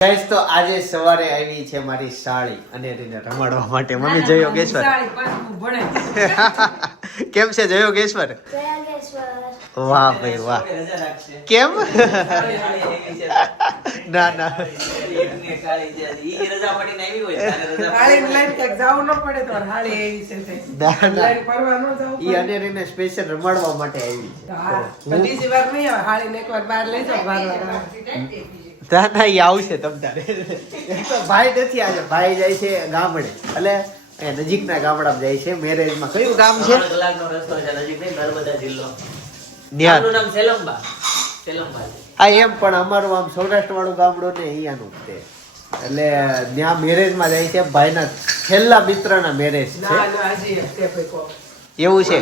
Guys તો આજે સવારે આવી છે મારી સાળી અને તેને રમાડવા માટે. મમ્મી જય યોગેશ્વર કેમ છે જય યોગેશ્વર વાહ ભાઈ વાહ. કેમ? ના ના. સ્પેશિયલ રમાડવા માટે આવી છે. ના ના આવશે તમ તારે. ભાઈ નથી આજે ભાઈ જાય છે ગામડે. એટલે અહીંયા નજીકના ગામડામાં જાય છે. મેરેજમાં કયું ગામ છે? એમ પણ અમારું આમ સૌરાષ્ટ્ર વાળું ગામડું ને અહીંયાનું તે એટલે ત્યાં મેરેજમાં જાય છે. ભાઈના છેલ્લા મિત્રના મેરેજ છે. એવું છે.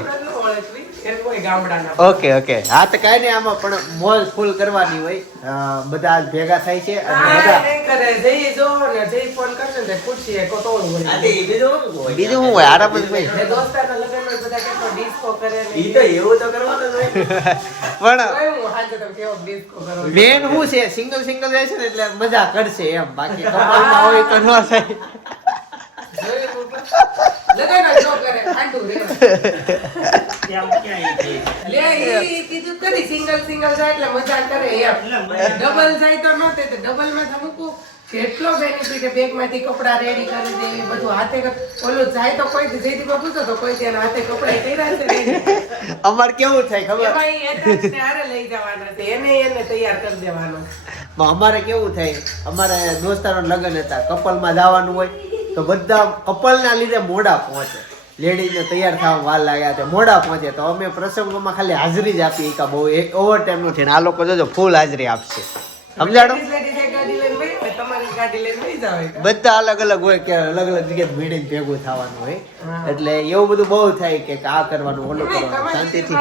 Okay okay. હા તો કઈ નહીં આમાં પણ મોજ ફૂલ કરવાની હોય. બધા ભેગા થાય છે અને હા, બધા નહીં કરે. જઈએ જો ને જઈ ફોન કરશે ને તે પૂછીએ કો તો હોય. બીજું શું હોય? આરામ જ ભાઈ પણ. મેન શું છે સિંગલ સિંગલ રહેશે છે ને એટલે મજા કરશે એમ. બાકી હોય તો ન થાય. કેટલો માંથી કપડાં ready કરી દેવી, બધું હાથે ઓલું જાય તો કોઈ જયદીપા પૂછો તો કોઈ એના હાથે કપડા કર્યા છે. અમારે કેવું થાય ખબર હારે લઈ જવાના છે, એને એને તૈયાર કરી દેવાનો. અમારે કેવું થાય અમારે દોસ્તારો લગ્ન હતા કપલમાં જવાનું હોય તો બધા કપલના લીધે મોડા પહોંચે. લેડીઝને તૈયાર થવા વાર લાગ્યા છે મોડા પહોંચે. તો અમે પ્રસંગોમાં ખાલી હાજરી જ આપી કે બહુ એક ઓવર ટાઈમ નથી થઈને આ લોકો જોજો ફૂલ હાજરી આપશે. સમજાડો. બધા અલગ અલગ હોય કે અલગ અલગ જગ્યાએ મીટિંગ ભેગું થવાનું હોય. એટલે એવું બધું બહુ થાય કે આ કરવાનું ઓલું કરવાનું શાંતિથી.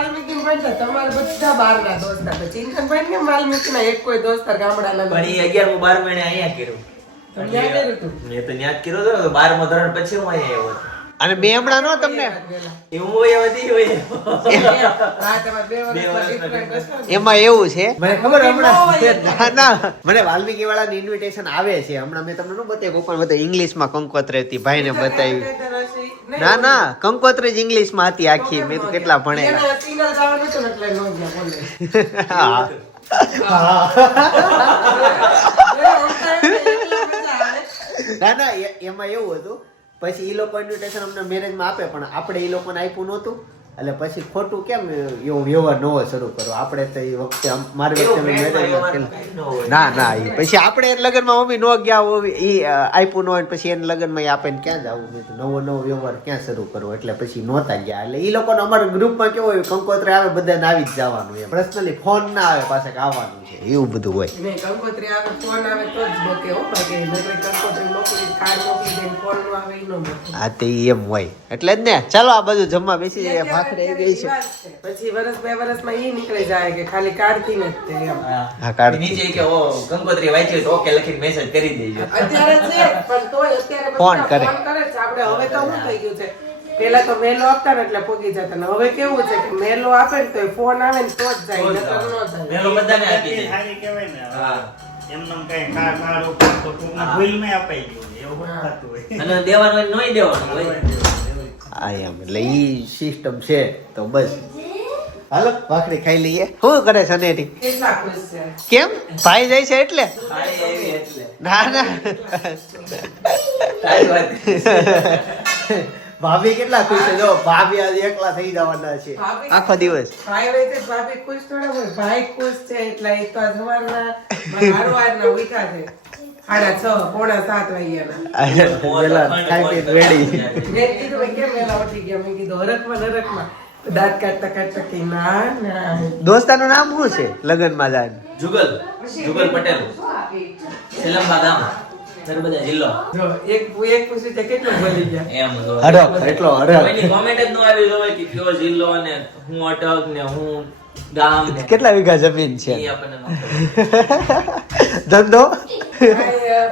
તમારે બધા બહારના દોસ્તાર છે. ને કેમ વાલ્મીકીના એક કોઈ દોસ્તાર ગામડાના પણ નથી? એ અગિયારમું બારમું એને અહીંયા કર્યું. મેં તો ન્યા જ કર્યો હતો બારમો ધોરણ પછી હું અહીંયા આવ્યો અને મેં હમણાં નો તમને બે બે ને? એમાં એવું છે મને ખબર હમણાં ના ના મને વાલ્મીકી વાળાની ઇન્વિટેશન આવે છે હમણાં મેં તમને નું બતાવ્યું પણ બધા ઇંગ્લિશમાં કંકોત્રી હતી ભાઈને બતાવી નહીં, ના ના કંકોત્રી જ ઇંગ્લિશમાં હતી આખી મેં તો કેટલા ભણેલા ના ના એમાં એવું હતું. પછી એ લોકો ઇન્વિટેશન અમને મેરેજમાં આપે, પણ આપણે એ લોકોને આપ્યું નહોતું. એટલે પછી ખોટું કેમ એવો વ્યવહાર નવો શરૂ કરો? આપણે તો એ વખતે મારી વખતે ન. ના એ પછી આપણે એને લગ્નમાં મમ્મી નો ગયા હોય ઈ આપ્યું ન હોય પછી એને લગ્નમાં ઈ આપે ક્યાં જવું? મેં નવો નવો વ્યવહાર ક્યાં શરૂ કરવો? એટલે પછી નહોતા ગયા. એટલે એ લોકોને અમારા ગ્રુપમાં કેવું હોય કંકોત્રી આવે બધાને આવી જ જવાનું એમ. પર્સનલી ફોન ના આવે પાસે કે આવવાનું છે. એવું બધું હોય. કંકોત્રી આવે ફોન આવે તો જ મોકે હો બાકી કંકોત્રી મોકલી કાર્ડ મોકલી ફોન નો આવે હા તે એમ હોય. એટલે જ ને. ચાલો આ બધું જમવા બેસી જઈએ. ભાખરી ગઈ છે. પછી વર્ષ બે વર્ષમાં ઈ નીકળી જાય કે ખાલી કાર્ડ ને તે એમ. હા, કાર્ડ. નીચે કે ઓ કંકોત્રી વાંચી તો ઓકે લખીને મેસેજ કરી દેજો. અત્યારે છે પણ તોય અત્યારે ફોન કરે. ફોન કરે છે. આપણે હવે તો શું થઈ ગયું છે? પેલા તો મેલો આપતા ને એટલે પોગી જતા. ને હવે કેવું છે કે મેલો આપે ને તો ફોન આવે ને તો જ જાય નકર ન જાય. મેલો બધાને આપી દે. સારી કહેવાય ને હા. એમનેમ કઈ કાર કાર ઉપર તો ટૂંકમાં ભૂલ મે અપાઈ ગયું એવું હોય. અને દેવાનું હોય નોય દેવાનું હોય. એમ એટલે સિસ્ટમ છે. તો બસ. હાલો ભાખરી ખાઈ લઈએ. શું કરે સનેટી છે? કેમ? ભાઈ જાય છે એટલે? ના ના. ભાભી કેટલા ખુશ છે? જો ભાભી આજે એકલા થઈ જવાના છે. આખો દિવસ. ભાભી ખુશ થોડા હોય. ભાઈ ખુશ છે એટલે એ તો ઉઠ્યા છે. સાડા છ પોણા સાત વાગ્યાના મેં મેં દાંત કાઢતા કાઢતા કે ના ના. દોસ્તાનું નામ શું છે? લગ્નમાં જાય. જુગલ જુગલ પટેલ. સેલંબા ગામ નર્મદા જિલ્લો. જો એક એક પૂછી તે કેટલું બોલી ગયા? એમ જો. એટલો હરખ. કોઈની comment જ ન આવી જોવે કે કયો જિલ્લો ને હું અટક ને હું ગામ ને. કેટલા વીઘા જમીન છે. ધંધો આ, અ,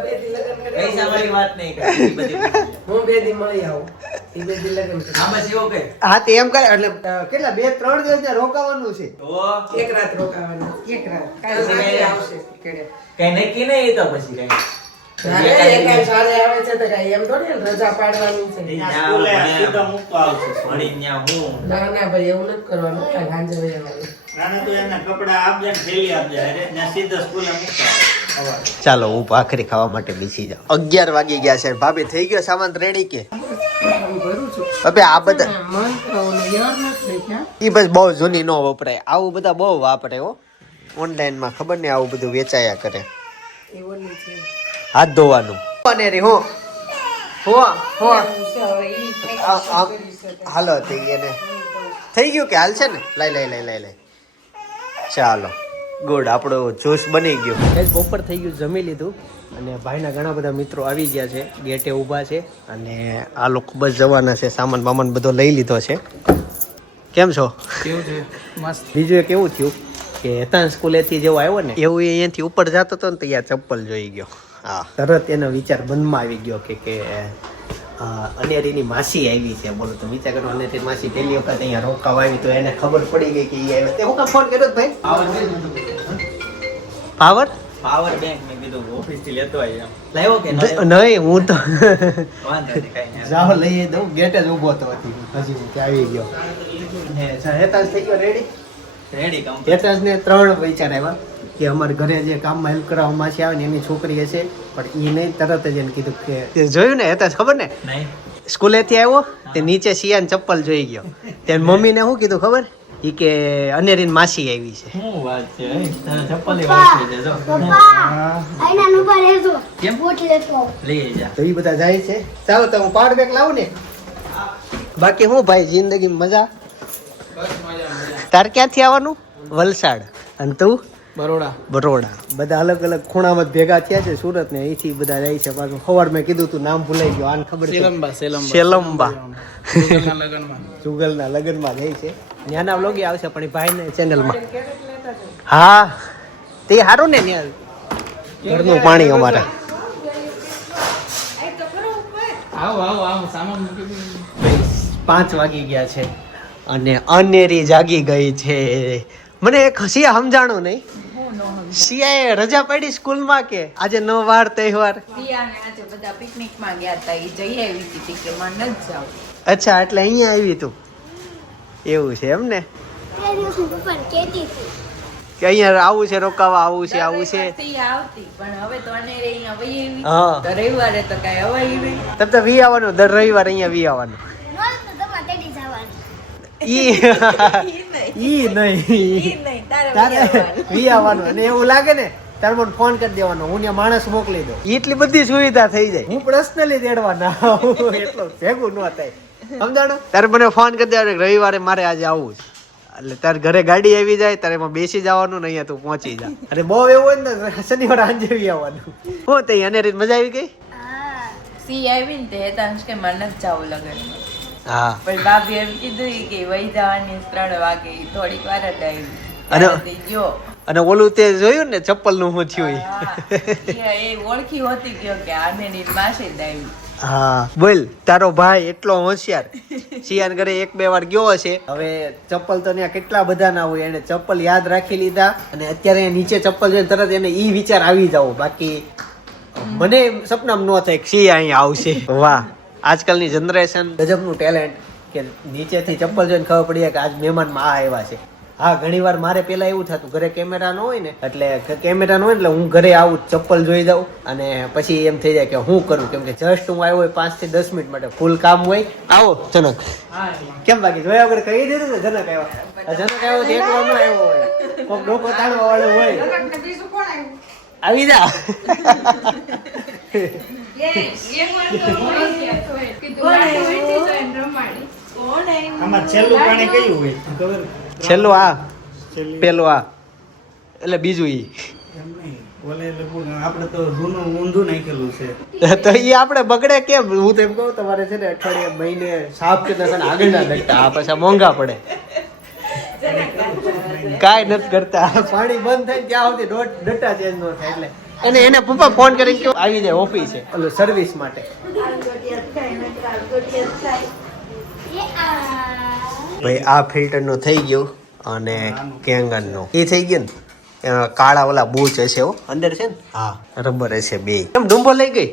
બે દી લગ્ન કરી પૈસા વાળી વાત નહીં કરવી, બધી હું બે દી મળી આવું. એ બે દી લગ્ન કરી હા બસ એવો કઈ. હા તે એમ કરે એટલે કેટલા? બે ત્રણ દિવસ રોકાવાનું છે. તો એક રાત રોકાવાનું. એક રાત. આવશે કેડે કઈ નક્કી નહીં એ તો પછી કઈ. એમ થોડી રજા પાડવાની છે. ના ના ભાઈ એવું નથી કરવાનું. એને કપડા આપજે ને થેલી આપજે. સીધા સ્કૂલે. સવારે. ચાલો હું ભાખરી ખાવા માટે બેસી જાઉં. અગિયાર વાગી ગયા છે ભાભી થઈ ગયો સામાન રેડી કે? હું ભરું છું હવે આ બધા. એ બસ બહુ જૂની ન વપરાય. આવું બધા બહુ વાપરે હો. ઓનલાઈનમાં ખબર નહીં આવું બધું વેચાયા કરે. એ ઓલી છે. હાથ ધોવાનું. અને રે હો? હો હો. હાલો થઈ ગયા ને. થઈ ગયું કે? હાલ છે ને? લઈ લઈ લઈ લઈ લઈ. ચાલો. ગુડ આપણો જ્યુસ બની ગયો. એ બપોર થઈ ગયું જમી લીધું. અને ભાઈના ઘણા બધા મિત્રો આવી ગયા છે ગેટે ઊભા છે. અને આ લોકો બસ જવાના છે સામાન બામાન બધો લઈ લીધો છે. કેમ છો? કેવું છે? મસ્ત. બીજું એક એવું થયું કે હેતાન સ્કૂલેથી જેવો આવ્યો ને એવું એ અહીંયાથી ઉપર જતો હતો ને તો યાર ચપ્પલ જોઈ ગયો. હા. તરત એનો વિચાર મનમાં આવી ગયો કે કે અનેરીની માસી આવી છે. બોલો તો વિચાર કરો અનેરીની માસી પહેલી વખત અહીંયા રોકાવા આવી તો એને ખબર પડી ગઈ કે એ આવ્યો. તે હું ફોન કર્યો ભાઈ? પાવર? પાવર બેંક મેં કીધું ઓફિસથી લેતો આવી એમ. લાવ્યો કે નહીં હું તો વાંધો નહીં કઈ લઈ દઉં ગેટ જ ઊભો હતો હજી. હું ત્યાં આવી ગયો. ને હેતાંશ થઈ ગયો રેડી રેડી હેતાંશ ને ત્રણ વિચાર આવ્યા કે અમારા ઘરે જે કામમાં હેલ્પ કરવા માસી આવે ને એની છોકરી હશે પણ એ નહીં તરત જ એને કીધું કે તે જોયું ને હેતાંશ ખબર ને? સ્કૂલેથી આવ્યો તે નીચે શિયાન ચપ્પલ જોઈ ગયો. તે મમ્મીને શું કીધું ખબર? ઈ કે અનેરીન માસી આવી છે. શું વાત છે તને ચપ્પલની છે જો. પપ્પા આઈના નુપા લેજો. કેમ? બૂટ લેતો. લઈ જા તો ઈ બધા જાય છે. ચાલો તો હું પાવર બેગ લાવું ને? બાકી હું ભાઈ જિંદગી મજા. તાર ક્યાંથી આવવાનું? વલસાડ. અને તું? બરોડા. બરોડા. બધા અલગ અલગ ખૂણામાં જ ભેગા થયા છે સુરત ને અહીંથી બધા જાય છે પાછું. સવાર મેં કીધું તું નામ ભૂલાઈ ગયો આને ખબર છે. સેલંબા સેલંબા. સેલંબા. ગૂગલના લગનમાં જુગલના લગ્નમાં જાય છે. ત્યાંના વ્લોગી આવશે પણ ભાઈને ચેનલમાં હા તે સારું ને ત્યાં ઘરનું પાણી અમારા. પાંચ વાગી ગયા છે અને અનેરી જાગી ગઈ છે. મને એક હસી સમજાણું નહીં. સિયાએ રજા પડી સ્કૂલમાં કે આજે નો વાર તહેવાર? પ્રિયાને આજે બધા પિકનિકમાં ગયા હતા એ જઈ આવી હતી કે માં નથી જાવ. અચ્છા એટલે અહીંયા આવી તું. એવું છે એમ ને? કે અહીંયા આવું છે રોકાવા આવું છે આવું છે. રવિવારથી આવતી પણ હવે તો અને અહીંયા વહી આવી હા. રવિવારે તો કાંઈ અવાય નહીં. તમ તો વી આવવાનું દર રવિવાર અહીંયા વી આવવાનું. ઈ ઈ નહીં. તારે. વી આવવાનું. અને એવું લાગે ને તારે મને ફોન કરી દેવાનો હું ત્યાં માણસ મોકલી દઉં. એટલી બધી સુવિધા થઈ જાય. હું પર્સનલી તેડવા ના આવું ભેગું ન થાય. સમજાણો? તારે મને ફોન કરી દેવાનો રવિવારે મારે આજે આવવું છે. એટલે તારે ઘરે ગાડી આવી જાય તારે એમાં બેસી જવાનું ને અહીંયા તું પહોંચી જા. અરે બહુ એવું હોય ને શનિવાર સાંજે આવી આવવાનું. હું તે અને રીત મજા આવી ગઈ? હા સી આવી ને તે તાંશ કે મને જ જાવું લગનમાં. હા. પણ બાપી એમ કીધું કે વહી જવાની ત્રણ વાગે થોડીક વાર જ આવી. અને- અને ઓલું તે જોયું ને ચપ્પલનું હું થયું એ ઓળખી હોતી ગયો કે આને ની માસી જ આવી. હા. બોલ, તારો ભાઈ એટલો હોશિયાર. શિયાન ઘરે એક બે વાર ગયો હશે. હવે ચપ્પલ તો ત્યાં કેટલા બધા ના હોય, એને ચપ્પલ યાદ રાખી લીધા અને અત્યારે નીચે ચપ્પલ જોઈને તરત એને ઈ વિચાર આવી જાવ. બાકી મને સપનામ ન થાય કે શિયા અહીંયા આવશે. વાહ, આજકાલની જનરેશન ગજબનું ટેલેન્ટ કે નીચેથી ચપ્પલ જોઈને ખબર પડી કે આજ મહેમાનમાં આ આવ્યા છે. હા ઘણી વાર મારે પેલા એવું થતું ઘરે કેમેરા ન હોય ને એટલે કેમેરા ન હોય ને એટલે હું ઘરે આવું ચપ્પલ જોઈ જાઉં અને પછી એમ થઈ જાય કે હું કરું કેમ કે જસ્ટ હું આવ્યો હોય પાંચથી દસ મિનિટ માટે ફૂલ કામ હોય. આવો જનક. કેમ બાકી? જોયા વગર કહી દીધું ને જનક આવ્યો. જનક આવ્યો તો એકલો ન આવ્યો હોય. કોક ડોકો તાળવા વાળો હોય. આવી જા. આમાં છેલ્લું પાણી કયું હોય? ખબર? છેલ્લું આ પેલો આ. એટલે બીજું ઈ. આપણે તો જૂનું ઊંધું નાખેલું છે. તો એ આપણે બગડે કેમ? હું તો એમ કહું તમારે છે ને અઠવાડિયે મહિને સાફ કરતા છે આગળ ના લખતા આ પાછા મોંઘા પડે. કાંઈ નથી કરતા. પાણી બંધ થાય ત્યાં સુધી દોઢ ડટ્ટા ચેન્જ ન થાય એટલે. અને એને પપ્પા ફોન કરીને કે આવી જાય ઓફિસે. ઓલું સર્વિસ માટે. એ આ ભાઈ આ ફિલ્ટરનું થઈ ગયું અને કેંગનનું એ થઈ ગયું ને? એમાં કાળા ઓલા બૂચ હશે હો અંદર છે ને? હા. રબર હશે બે. કેમ ડુંબો લઈ ગઈ?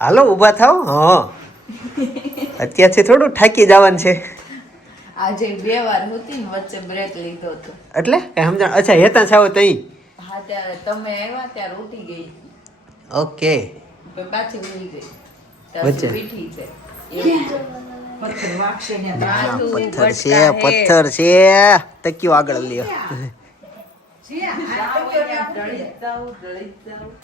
હાલો ઊભા થાવ હા. અત્યારથી થોડું થાકી જવાનું છે. આજે બે વાર હતી ને વચ્ચે બ્રેક લીધો હતો. એટલે? કઈ સમજણ. અચ્છા હેતા છાવ તઈ? હા ત્યારે તમે આવ્યા ત્યારે ઉઠી ગઈ. ઓકે. પાછી ઉઠી ગઈ. વચ્ચે? બેઠી છે પથ્થર છે પથ્થર છે. તકિયો આગળ લ્યો.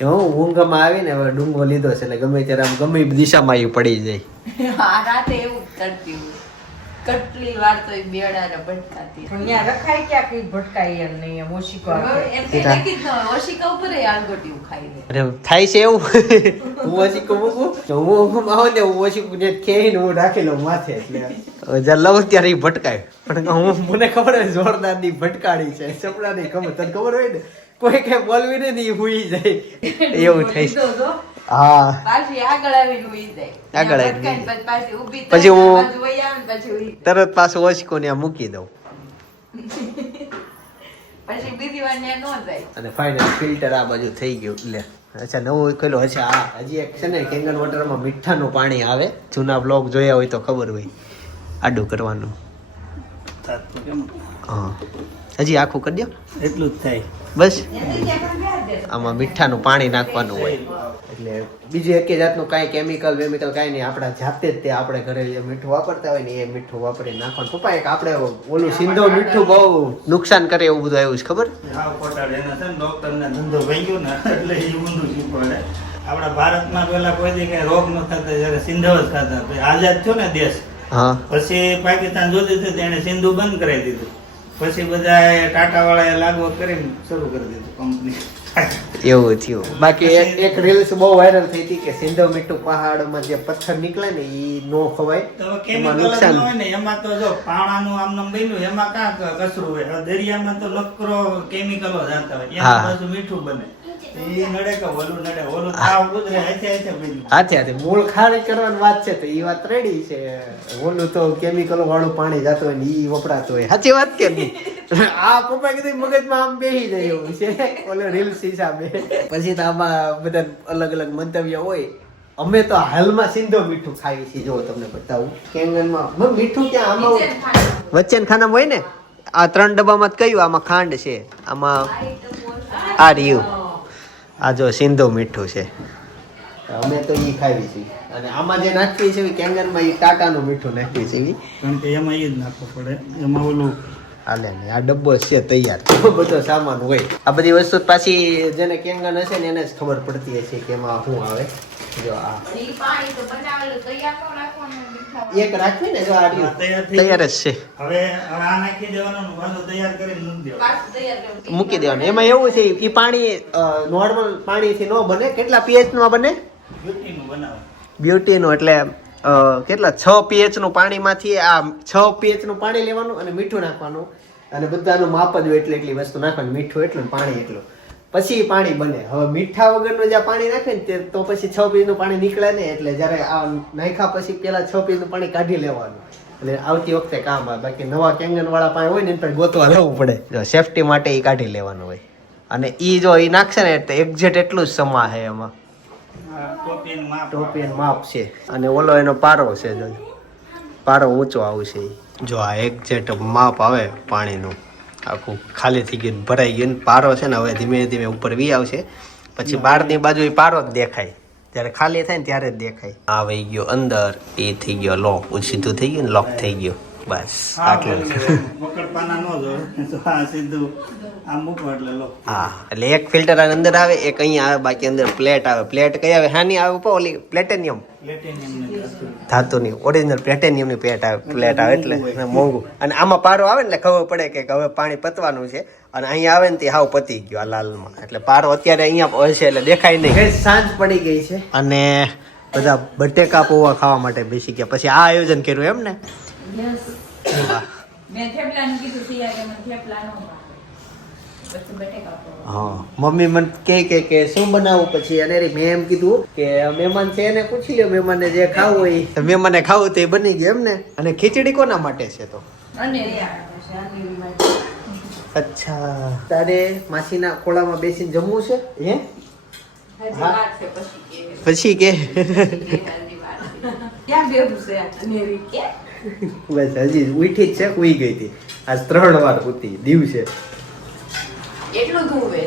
જ ઊંઘમાં આવીને હવે ડુંગો લીધો છે એટલે ગમે ત્યારે આમ ગમે દિશામાં એ પડી જાય. રાતે એવું કરતી કેટલી વાર તો એ બેડાને ભટકાતી પણ ત્યાં રખાય ક્યાં કઈ ભટકાય એમ નહીં એમ ઓશિકો એમ કે નક્કી ન હોય. ઓશિકા ઉપર એ આંગોટીયું ખાઈ લે. અરે થાય છે એવું? હું ઓશિકો મૂકું? તો હું હું આવો ને હું ઓશિકો ને ખેઈને હું રાખી લઉં માથે એટલે. જ્યારે લઉં ત્યારે એ ભટકાય. પણ હું મને ખબર હોય જોરદારની ભટકાડી છે સપના ની ખબર તને ખબર હોય ને? કોઈ કઈ બોલવી નહીં હુઈ જાય. એવું થાય છે. હા. પાછી આગળ આવીને ઉઈ જાય. આગળ આવીને પછી પાછી ઊભી પછી હું- બાજુ વહી આવે ને પછી તરત પાછું ઓશકો ને મૂકી દઉં. પછી બીજી વાર ત્યાં ન જાય. અને ફાઇનલ ફિલ્ટર આ બાજુ થઈ ગયું. લે અચ્છા નવું કહેલો અચ્છા આ હજી એક છે ને કેંગન વોટરમાં મીઠાનું પાણી આવે. જૂના બ્લોગ જોયા હોય તો ખબર હોય. આડું કરવાનું. હા. હજી આખું કરી દો એટલું જ થાય. બસ. આમાં મીઠાનું પાણી નાખવાનું હોય. એટલે બીજી એક જાતનું કાંઈ કેમિકલ વેમિકલ કાંઈ નહીં. આપણા જાતે જ તે આપણે ઘરે જે મીઠું વાપરતા હોય ને એ મીઠું વાપરી નાખવાનું. પપ્પા એક આપણે ઓલું સિંધો મીઠું બહુ નુકસાન કરે એવું બધું આવ્યું છે ખબર? આપણા ભારતમાં પેલા કોઈ દી કઈ રોગ ન થતા જ્યારે સિંધવ જ ખાતા. આઝાદ થયો ને દેશ. હા. પછી પાકિસ્તાન જોતી હતું તેણે સિંધુ બંધ કરાવી દીધું. પછી બધા ટાટા વાળા લાગવો કરીને શરૂ કરી દીધું કંપની એવું થયું. બાકી એક રીલ્સ બહુ વાયરલ થઈ હતી કે સિંધો મીઠું પહાડમાં જે પથ્થર નીકળે ને એ નો ખવાય એમાં નુકસાન. હોય ને એમાં તો જો પાણાનું આમ નામ બન્યું એમાં કાં કચરું હોય. દરિયામાં તો લકરો કેમિકલો જ હોય. એમાં બધું મીઠું બને. એ નડે કે ઓલું નડે? ઓલું તાવ ઉતરે હાથે હાથે બન્યું. હાથે હાથે. મૂળ ખારી કરવાની વાત છે તો એ વાત રેડી છે. ઓલું તો કેમિકલ વાળું પાણી જતું હોય ને એ વપરાતું હોય. સાચી વાત કે નહીં? આ પપ્પા કીધું મગજમાં આમ બેસી જાય એવું છે. ઓલો રીલ્સ હિસાબે પછી તો આમાં બધા અલગ અલગ મંતવ્ય હોય. અમે તો હાલમાં સિંધો મીઠું ખાઈએ છીએ. જો તમને બતાવું. કેંગનમાં મીઠું ક્યાં? આમાં વચ્ચે ખાનામાં. હોય ને? આ ત્રણ ડબ્બામાં કયું? આમાં ખાંડ છે. આમાં આ રહ્યું. આ જો સિંધો મીઠું છે. અમે તો ઈ ખાવી છીએ. અને આમાં જે નાખીએ છીએ કેંગનમાં ઈ ટાટાનું મીઠું નાખીએ છીએ. કારણ કે એમાં એ જ નાખવું પડે. એમાં ઓલું હાલે ને આ ડબ્બો છે તૈયાર. બધો સામાન હોય. આ બધી વસ્તુ પાછી જેને કેંગન હશે ને એને જ ખબર પડતી હશે કે એમાં શું આવે. જો આ. પાણી તો બનાવેલું તૈયાર ન રાખવાનું એક રાખવી ને જો આ તૈયાર જ છે. હવે હવે આ નાખી દેવાનું ને તૈયાર કરીને મૂકી દેવાનું. પાછું તૈયાર કરવું. મૂકી દેવાનું. એમાં એવું છે કે પાણી નોર્મલ પાણીથી ન બને. કેટલા પીએચનું બને? બ્યુટીનું બનાવો. બ્યુટીનું એટલે કેટલા? છ પીએચનું પાણીમાંથી આ છ પીએચનું પાણી લેવાનું અને મીઠું નાખવાનું. અને બધાનું માપ જ હોય એટલે એટલી વસ્તુ નાખવાની. મીઠું એટલું પાણી એટલું. પછી પાણી બને. હવે મીઠા વગરનું જ્યાં પાણી નાખે ને તે તો પછી છ પીસનું પાણી નીકળે ને એટલે જ્યારે આ નાખ્યા પછી પેલા છ પીસનું પાણી કાઢી લેવાનું. એટલે આવતી વખતે કામ આવે. બાકી નવા કેંગન વાળા પાણી હોય ને એને ગોતવા લેવું પડે. જો સેફટી માટે એ કાઢી લેવાનું હોય. અને એ જો એ નાખશે ને એટલે એક્ઝેક્ટ એટલું જ સમા છે એમાં. માપ. ટોપી માપ છે. અને ઓલો એનો પારો છે જો. પારો ઊંચો આવશે. જો આ એક માપ આવે પાણીનું. આખું ખાલી થઈ ગયું, ભરાઈ ગયું. પારો છે ને હવે ધીમે ધીમે ઉપર વી આવશે. પછી બહારની બાજુ પારો જ દેખાય. જ્યારે ખાલી થાય ને ત્યારે જ દેખાય. આ વહી ગયો અંદર, એ થઈ ગયો લોક સીધું થઈ ગયું ને લોક થઈ ગયું. બસ આટલું હા એટલે એક ફિલ્ટર અંદર આવે એક અહીંયા આવે બાકી અંદર પ્લેટ આવે. પ્લેટ કઈ આવે? હાની આવે ઉપર ઓલી પ્લેટેનિયમ. ધાતુની ઓરિજિનલ પ્લેટેનિયમની પ્લેટ આવે પ્લેટ આવે એટલે મોંઘું અને આમાં પારો આવે ને એટલે ખબર પડે કે હવે પાણી પતવાનું છે. અને અહીંયા આવે ને તે હાવ પતી ગયો આ લાલમાં. એટલે પારો અત્યારે અહીંયા હશે એટલે દેખાય નહીં. સાંજ પડી ગઈ છે. અને બધા બટેકા પૌવા ખાવા માટે બેસી ગયા. પછી આ આયોજન કર્યું એમ ને મમ્મી મને કે કે કે શું બનાવું પછી? અને મેં એમ કીધું કે મહેમાન છે એને પૂછી લ્યો મહેમાનને જે ખાવું હોય મહેમાને ખાવું તે બની ગયું એમ ને અને ખીચડી કોના માટે છે તો. અચ્છા. તારે માસીના ખોળામાં બેસીને જમવું છે? હે? હા. પછી કે. ક્યાં બેઠું છે? બસ હજી ઉઠી જ છે ઉઈ ગઈ હતી. આજ ત્રણ વાર ઉઠી દિવસે. એટલું ધોવે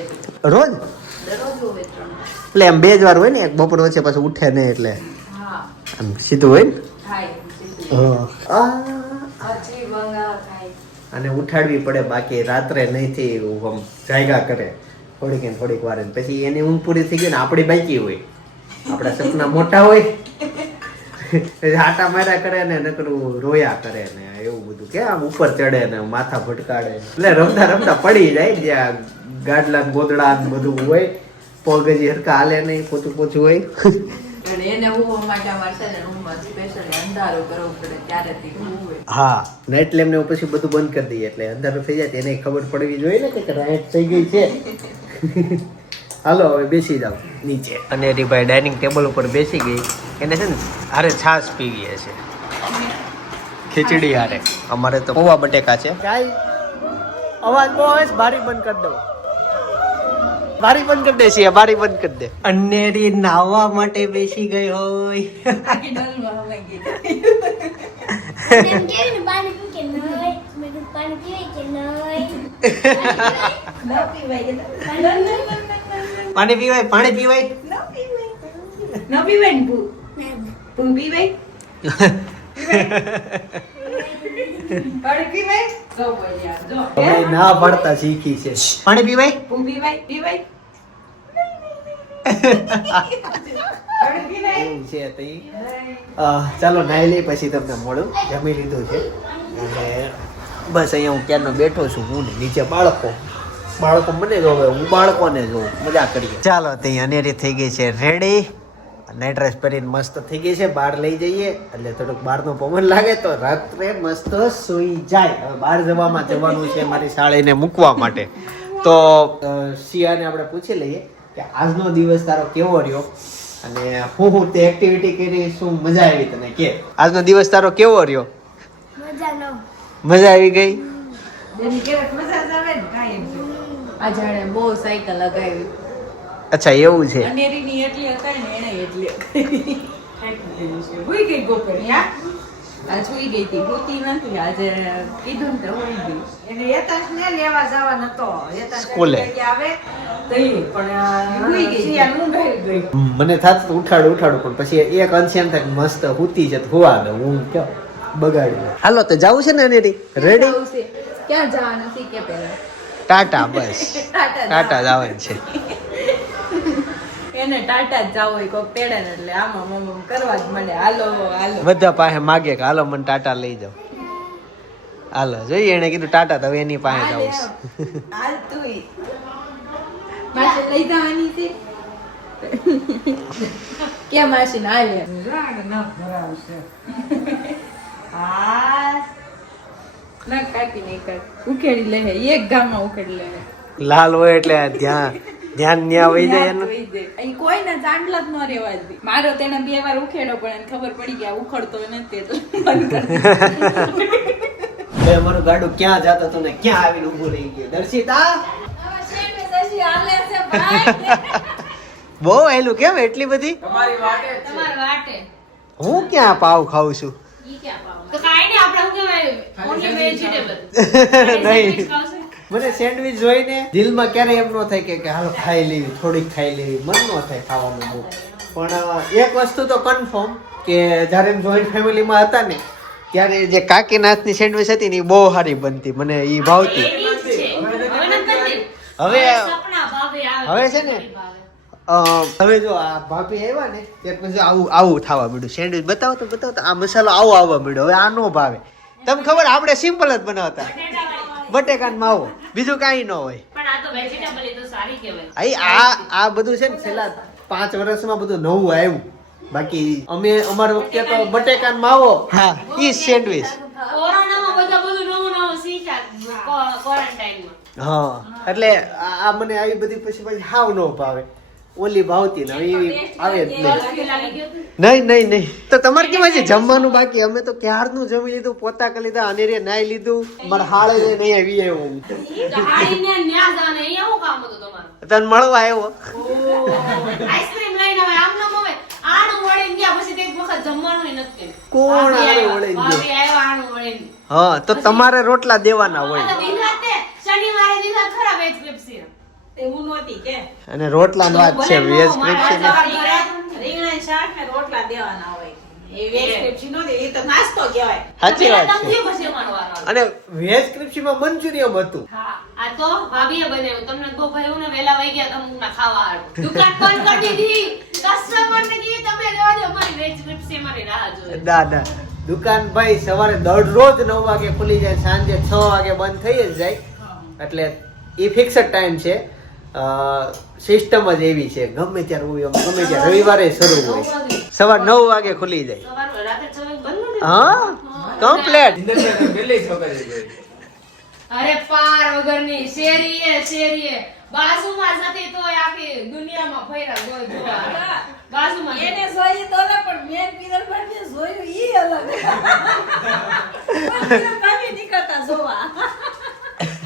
રોજ? દરરોજ ધોવે ત્રણ એટલે એમ બે જ વાર હોય ને એક બપોર વચ્ચે પાછું ઉઠે ને એટલે. હા. આમ સીધું હોય ને? અને ઉઠાડવી પડે બાકી રાત્રે નહીંથી આમ જાયગા કરે. થોડીક ને થોડીક વાર. પછી એની ઊંઘ પૂરી થઈ ગઈ ને આપણી બાકી હોય. આપણા સપના મોટા હોય. આટા માર્યા કરે ને નકરું રોયા કરે ને એવું બધું. કે આમ ઉપર ચડે ને માથા ભટકાડે. એટલે રમતા રમતા પડી જાય જ્યાં ગાડલા ગોદડા બધું હોય પગ હજી હરકા હાલે નહીં પોતું પોચું હોય. અને એને હું નાઇટ લેમ્પ ને પછી બધું બંધ કરી દઈએ એટલે અંધારું થઈ જાય તો એને ખબર પડવી જોઈએ ને કે રાઈટ થઈ ગઈ છે. હાલો હવે બેસી જાવ નીચે. અને રીભાઈ ડાઇનિંગ ટેબલ ઉપર બેસી ગઈ. એને છે ને હારે છાશ પી ગયે છે ખીચડી હારે. અમારે તો પૌવા બટેકા છે. અવાજ બહુ આવે છે બારી બંધ કરી દો. બારી બંધ કરી દે છે બારી બંધ કરી દે. અનેરી નાવા માટે બેસી ગઈ હોય. પાણી પીવાય. પાણી પીવાય ન પીવાય. ન પીવાય ને ભૂ ભૂ પીવાય પાણી પીવાય જો બોલ યાર જો. હવે ના પાડતા શીખી છે. પાણી પીવાય પીવાય પીવાય ચાલો નાઈ લઈ પછી તમને મળું. જમી લીધું છે. અને બસ અહીંયા હું ક્યારનો બેઠો છું હું ને નીચે બાળકો. બાળકો મને જોવે હું બાળકોને જોઉં. મજા કરીએ. ચાલો ત્યાં અનેરી થઈ ગઈ છે. રેડી નાઇટ ડ્રેસ પહેરીને મસ્ત થઈ ગઈ છે બહાર લઈ જઈએ. એટલે થોડુંક બહારનો પવન લાગે તો રાત્રે મસ્ત સૂઈ જાય. હવે બહાર જવામાં જવાનું છે મારી શાળાને મૂકવા માટે. તો શિયાને આપણે પૂછી લઈએ કે આજનો દિવસ તારો કેવો રહ્યો? અને હું હું તે એક્ટિવિટી કરી શું મજા આવી તને? કે આજનો દિવસ તારો કેવો રહ્યો? મજા આવી ગઈ? અચ્છા એવું છે. એટલી ને એને. હુઈ ગઈ ગોપણી, હા? હુઈ ગઈ હતી ગોતી નથી આજે કીધું ને તો હુઈ ગઈ એને યતાશને લેવા જવા નતો યતાશ સ્કૂલે. આવે તઈ પણ હુઈ ગઈ શિયાળ ઊંઘાઈ ગઈ મને થાત ઉઠાડું ઉઠાડું પણ પછી એક અંશે એમ થાય મસ્ત હુતી છે હોવા ને દઉં હું ક્યાં બગાડી હાલો તો જવું છે ને અનેરી રેડી ક્યાં જવાનું છે કે પહેલા ટાટા બસ ટાટા ટાટા જવાનું છે એને ટાટા જ જાવ હોય કોક તેડે ને એટલે આમાં મમ્મ કરવા જ મળે હાલો હાલો. બધા પાસે માગે કે હાલો મને ટાટા લઈ જાઓ. હાલો જોઈએ એને કીધું ટાટા તો એની પાસે જાવ હાલ તુંય. માસી લઈ જવાની છે? કે માસી ના લે ના કાઢી નહીં કાઢ. ઉખેડી લે એક ગામમાં ઉખેડી લે લાલ હોય એટલે ધ્યાન. ધ્યાન ન્યા વહી જાય એનું. અહીં કોઈને ચાંદલા જ ન રેવા દે. મારો તેને બે વાર ઉખેડો પણ એને ખબર પડી ગયા ઉખડતો નથી એટલે અમારું ગાડું ક્યાં જતો હતું ને ક્યાં આવીને ઊભું રહી ગયું? દર્શિતા? બહુ આયલું કેમ એટલી બધી? હું ક્યાં પાવ ખાઉં છું? નહીં મને સેન્ડવિચ જોઈને દિલમાં ક્યારે એમ ન થાય કે હાલ ખાઈ લેવી થોડીક ખાઈ લેવી. મન ન થાય ખાવાનું બહુ. પણ એક વસ્તુ તો કન્ફર્મ કે જ્યારે જોઈન્ટ ફેમિલીમાં હતા ને ત્યારે જે કાકીનાથની સેન્ડવિચ હતી ને એ બહુ સારી બનતી. મને એ ભાવતી. હવે હવે છે ને હવે જો આ ભાભી આવ્યા ને ત્યાર પછી આવું આવું થવા મળ્યું સેન્ડવિચ બતાવો તો બતાવો તો આ મસાલો આવો આવવા મળ્યો હવે આ નો ભાવે. તમને ખબર આપણે સિમ્પલ જ બનાવતા. બટેકા ને માવો બીજું કાંઈ ન હોય. આઈ આ આ બધું છે ને છેલ્લા પાંચ વર્ષમાં બધું નવું આવ્યું. બાકી અમે અમારા વખતે તો બટેકા ને માવો હા ઈ સેન્ડવિચ કોરોનામાં બધા બધું નવું નવું શીખ્યા ક્વોરન્ટાઇનમાં હા એટલે આ આ મને આવી બધી પછી પછી હાવ ન ભાવે. ઓલી ભાવતી ને એવી આવે જ નહીં. નહીં નહીં નહીં. તો તમારે કેવા છે જમવાનું બાકી? અમે તો ક્યારનું જમી લીધું પોતા કરી લીધા અનેરે નાઈ લીધું મારે હાળે રે નહીં આવી આવ્યો? તને મળવા આવ્યો. કોણ. હા તો તમારે રોટલા દેવાના હોય. શનિવારે દિવસ ખરાબ વેજ અને રોટલા વાત છે નો, રીંગણા રીંગણા શાક રોટલા દેવાના હોય. છે. તમથી પછી અમારો વારો આવ્યો. અને વેજ ક્રિપ્સીમાં મંચુરિયમ હતું. આ તો ભાભીએ બનાવ્યું. તમને બહુ ભાવ્યું ને વહેલા વહી ગયા તમે ના ખાવા દુકાન બંધ કરી દીધી. કસ્ટમરને કીધું તમે રહેવા દો, અમારી વેજ પેપ્સી અમારી રાહ જોવે. દાદા દુકાન ભાઈ સવારે દરરોજ નવ વાગે ખુલી જાય સાંજે છ વાગે બંધ થઈ જ જાય. એટલે એ ફિક્સ ટાઈમ છે. સિસ્ટમ જ એવી છે. ગમે ત્યારે હોય ગમે ત્યારે રવિવારે શરૂ હોય. સવાર નવ વાગે ખુલી જાય? હા? કમ્પ્લેટ અરે પાર વગરની શેરીએ શેરીએ. બાજુમાં જતી તો આખી દુનિયામાં ફેરા જો જોવા. બાજુમાં એને જોઈ તો અલગ પણ મેન પીરલ પર જે જોયું ઈ અલગ. નીકળતા જોવા.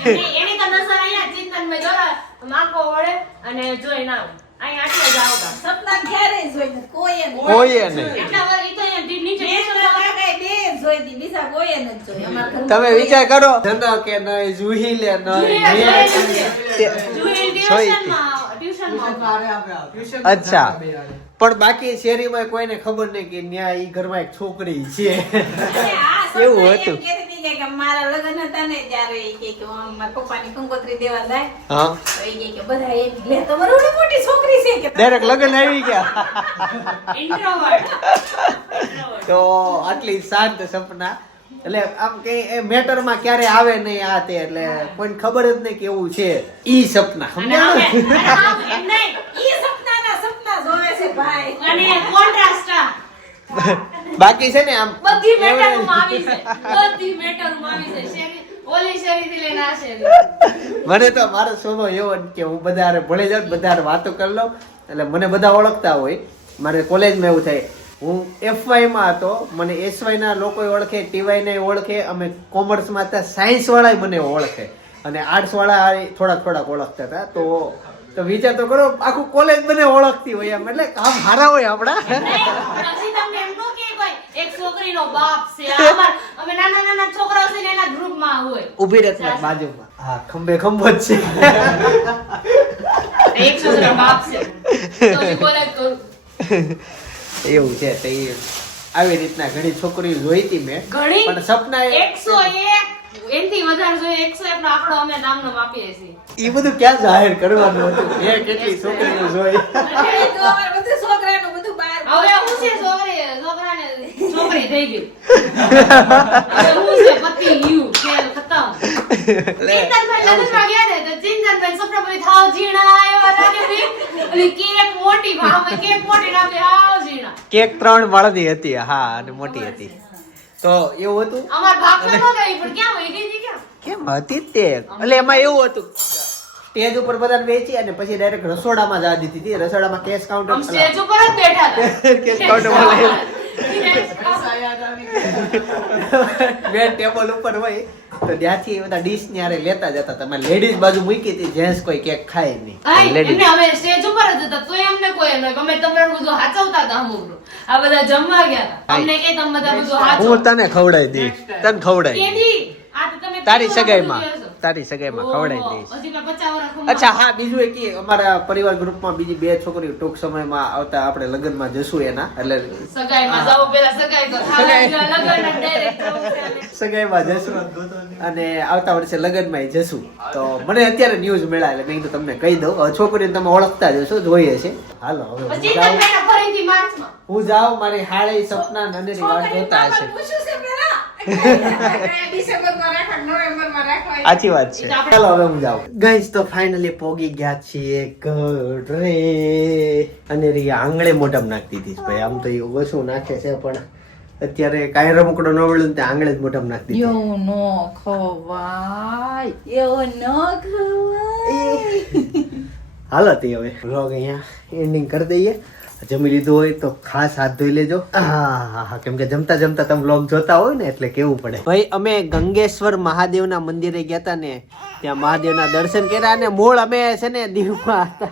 એની એની તો નસર અહીંયા ચિંતનમાં જોરા માકો વળે અને જોઈ ના અહીંયા આટલે જ આવતા સપના ક્યારેય જોઈ કોઈએ કોઈએ નહીં. એટલા વાર ઈ તો અહીંયા નીચે મેં તો ટ્યુશન કાકાએ બે જોઈ હતી, બીજા કોઈએ નથી જોઈ. અમારા તમે વિચાર કરો. જન કે નહીં જુહી લે નહીં ટ્યુશનમાં અચ્છા. પણ બાકી શેરીમાં કોઈને ખબર નહીં કે ન્યા ઈ ઘરમાં એક છોકરી છે. એવું હતું. કે- કે મારા લગ્ન હતા ને ત્યારે ઈ કહે કે મારા પપ્પાની કંકોત્રી દેવા જાય. હા. તો ઈ કહે કે બધા એમ લે તો બરોબર મોટી છોકરી છે. કે ડાયરેક્ટ લગ્ન આવી ગયા. ઇન્ટ્રોવર્ટ તો આટલી શાંત સપના. એટલે આમ કે એ મેટરમાં ક્યારે આવે નહીં આ તે એટલે કોઈને ખબર જ નહીં કે એવું છે. ઈ સપના અને સમજ્યા? હવે ને? અને આમ એમ નહીં ઈ સપનાના સપના જોવે છે ભાઈ. અને કોન્ટ્રાસ્ટ બાકી છે ને આમ બધી એવું મેટરમાં આવી છે. બધી મેટરમાં આવી છે. ઓલી શેરીથી લઈને આ શેરી. મને તો મારો સ્વભાવ એવો કે હું બધા ભળી જાઉં બધા હારે વાતો કરી લઉં. એટલે મને બધા ઓળખતા હોય. મારે કોલેજમાં એવું થાય. હું એફવાયમાં માં હતો. મને એસવાયના ના લોકો ઓળખે ટીવાયને ઓળખે. અમે કોમર્સમાં હતા. સાયન્સવાળા મને ઓળખે. અને આર્ટ્સવાળા થોડાક થોડાક ઓળખતા હતા. તો તો વિચાર તો કરો આખું કોલેજ મને ઓળખતી હોય એમ એટલે કામ હારા હોય આપણા. ઊભી હજી તમને એમ ન કે કોઈ એક છોકરીનો બાપ છે આ અમાર- અમે નાના નાના છોકરાઓ છે ને એના ગ્રુપમાં હોય. ઊભી રહેતી હોય બાજુમાં. હા ખંભે ખંભો જ છે. એવું છે આવી રીતના ઘણી છોકરીઓ જોઈતી મેં. પણ સપના એકસો એક એનથી વધારે જોઈએ એકસો એક આંકડો અમે નામનો આપીએ છીએ. એ બધું ક્યાં જાહેર કરવાનું હતું? એ કેટલી છોકરીઓ જોઈ. એ તો અમારે બધું છોકરાનું બધું બહાર હવે હું છે છોકરી? છોકરાને છોકરી થઈ ગઈ. હવે હું છે પતિ ગયું ખેલ ખતમ. ચિંતનભાઈ લગ્નમાં ગયા ને તો ચિંતનભાઈ સપ્રભાઈ થાવ ઝીણા એવા લાગે બી. ઓલી કેક મોટી ભાવે કેક મોટી લાગે હાવ ઝીણા. કેક ત્રણ માળની હતી હા અને મોટી હતી. તો એવું હતું? કેમ હતી તે? એટલે એમાં એવું હતું. સ્ટેજ ઉપર બધાને વેચી અને પછી ડાયરેક્ટ રસોડામાં જવા દીધી હતી. રસોડામાં કેશ કાઉન્ટર સ્ટેજ ઉપર જ બેઠા હતા. કેસ કાઉન્ટરમાં લઈ બે ટેબલ ઉપર હોય તો ત્યાંથી બધા ડીશ ન્યારે લેતા જતા તમે લેડીઝ બાજુ મૂકી હતી જેન્ટ્સ કોઈ કેક ખાય નહીં. લેડીઝ હવે સ્ટેજ ઉપર જ હતા તોય અમને કોઈ એમ ગમે તમને બધું હાચવતા હતા અમુક. આ બધા જમવા ગયા અમને કે તમે બધા બધું હું તને ખવડાવી દઈશ. તને ખવડાવી દઈશ. કેદી? આ તો તમે તારી સગાઈમાં. તારી સગાઈમાં ખવડાવી દઈશ. અચ્છા હા બીજું એક અમારા પરિવાર ગ્રુપમાં બીજી બે છોકરીઓ ટૂંક સમયમાં આવતા આપણે લગ્નમાં જશું એના એટલે સગાઈમાં તો જશું અને આવતા વર્ષે લગ્નમાં જશું. તો મને અત્યારે ન્યૂઝ મળ્યા એટલે મેં કીધું તમને કહી દઉં. છોકરીને તમે ઓળખતા જ હશો જોઈએ છે. હાલો હવે હું જાઉં. મારી હાળે સપના નંદની વાત જોતા હશે. સાચી વાત છે. ચાલો હવે હું જાઉં. ગઈસ તો ફાઇનલી પોગી ગયા છીએ. ઘરે અને રી આંગળે મોઢમ નાખી દીધી ભાઈ. આમ તો એ ઓછું નાખે છે પણ અત્યારે કાંઈ રમકડો ન મળ્યું ત્યાં આંગળે જ મોઢમ નાખી દીધું એવું ન ખવાય. એવું ન ખવાય. હાલો તે હવે. વ્લોગ અહીંયા એન્ડિંગ કરી દઈએ. જમી લીધું હોય તો ખાસ હાથ ધોઈ લેજો. હા. કેમ કે જમતા જમતા તમે વ્લોગ જોતા હોય ને એટલે કેવું પડે. ભાઈ અમે ગંગેશ્વર મહાદેવના મંદિરે ગયા હતા ને ત્યાં મહાદેવના દર્શન કર્યા અને મૂળ અમે છે ને દીવમાં હતા.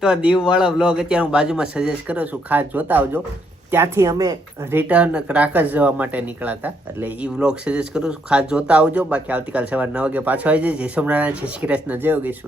તો દીવ વાળો વ્લોગ અત્યારે હું બાજુમાં સજેસ્ટ કરું છું ખાસ જોતા આવજો. ત્યાંથી અમે રિટર્ન ક્રાકસ જવા માટે નીકળ્યા હતા એટલે એ વ્લોગ સજેસ્ટ કરું છું ખાસ જોતા આવજો. બાકી આવતીકાલ સવારે નવ વાગે પાછો આવી જાય જય સોમનારાયણ જય શ્રી કૃષ્ણ જય યોગેશ્વર.